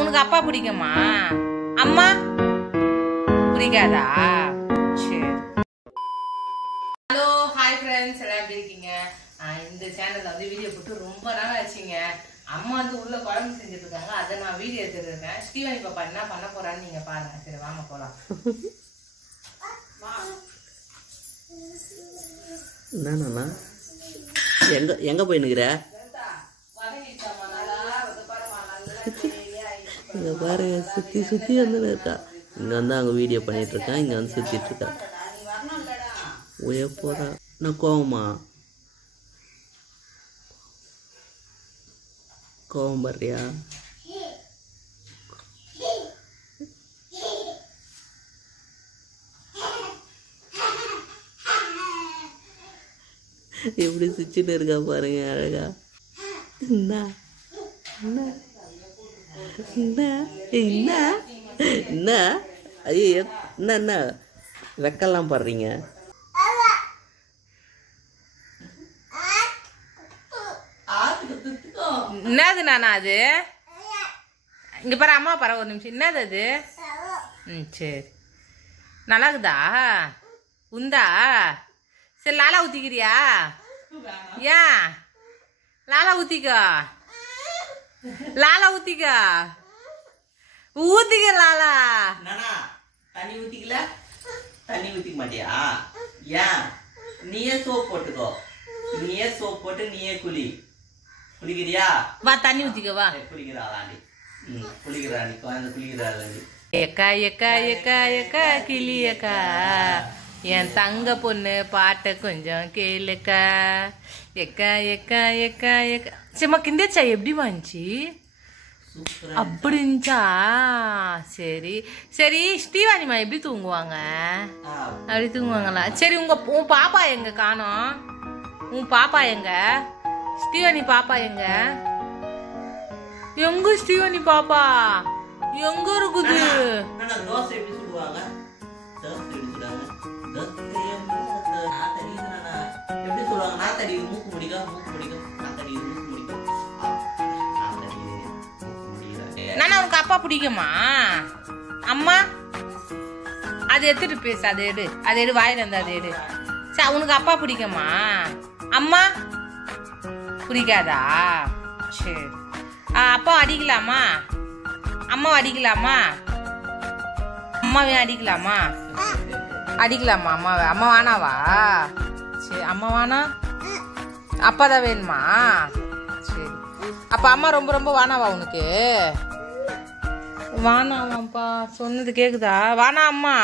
உனக்கு அப்பா பிடிக்குமா? அம்மா பிடிக்காதா? சரி. ஹலோ ஹாய் ஃப்ரெண்ட்ஸ், எல்லாம் எப்படி இருக்கீங்க? இந்த சேனல்ல வந்து வீடியோ போட்டு ரொம்ப நாள் ஆச்சுங்க. அம்மா வந்து உள்ள குழம்பு செஞ்சுட்டு இருக்காங்க, அதை நான் வீடியோ எடுத்துருக்கேன். ஸ்ரீவாணி பாப்பா என்ன பண்ண போறான்னு நீங்க பாருங்க. சரி வாங்க போலாம். என்னண்ணா எங்க போயினுக்குற? இங்க பாரு, சுத்தி சுத்தி வந்து இருக்கா. இங்க வந்து அங்க வீடியோ பண்ணிட்டு இருக்கேன், இங்க வந்து சுத்திட்டு இருக்கா. உய போறா. நான் கோவமா கோவம் படுறியா? எப்படி சுச்சிட்டு இருக்கா பாருங்க, அழகா. என்ன ஐயோ, என்ன வெக்கலாம் படுறீங்க? என்னது நானா அது? இங்க பாரு, அம்மா பாரு ஒரு நிமிஷம். என்னது அது? சரி, நல்லா இருக்குதா? உந்தா? சரி, லாலா ஊத்திக்கிறியா? ஏன் லாலா ஊத்திக்கோ, லாலா ஊத்திக்கோ, ஊத்திக்க லாலா. தண்ணி ஊத்திக்கல? தண்ணி ஊத்திக்க மாட்டியா? ஏன்? நீயே சோப் போட்டுக்கோ, நீயே சோப் போட்டு நீயே குளிக்கிறியா? வா தண்ணி ஊத்திக்க வா. குளிக்கிறாளாண்டி, குளிக்கிறாண்டி, குழந்தை குளிக்கிறாளாண்டி. எக்கா எக்கா எக்கா எக்கா கிளியக்கா, என் தங்க பொண்ணு பாட்டை கொஞ்சம் கேளுக்கா. எக்கா எக்கா எக்கா எக்கா. சும்மா கிண்டே சாய் எப்படி வந்துச்சு? அப்படி இருந்துச்சா? சரி சரி. ஸ்ரீவாணிமா எப்படி தூங்குவாங்க? அப்படி தூங்குவாங்களா? சரி, உன் பாப்பா எங்க காணோம்? உன் பாப்பா எங்க? ஸ்ரீவாணி பாப்பா எங்க? எங்க ஸ்ரீவாணி பாப்பா எங்க இருக்குது? தோசை எப்படி சுடுவாங்க? எப்படி சொல்லுவாங்க? நாத்தடி மூக்கு முடிக்கும், மூக்கு முடிக்கும், நாத்தடி மூக்கு முடிக்கும். நானா உனக்கு அப்பா பிடிக்குமா? அம்மா அது எடுத்துட்டு பேசு. அதை எடு, அதை எடு, வாயில இருந்து அதை எடு. சரி, உனக்கு அப்பா பிடிக்குமா? அம்மா பிடிக்காதா? சரி. அப்பா அடிக்கலாமா? அம்மா அடிக்கலாமா? அம்மாவையும் அடிக்கலாமா? அடிக்கலாமா அம்மாவை? அம்மா வானாவா? சரி, அம்மா வானா? அப்பா தான் வேணுமா? சரி, அப்ப அம்மா ரொம்ப ரொம்ப வானாவா உனக்கு? வானாவாப்பா சொன்னது கேக்குதா? வானா அம்மா?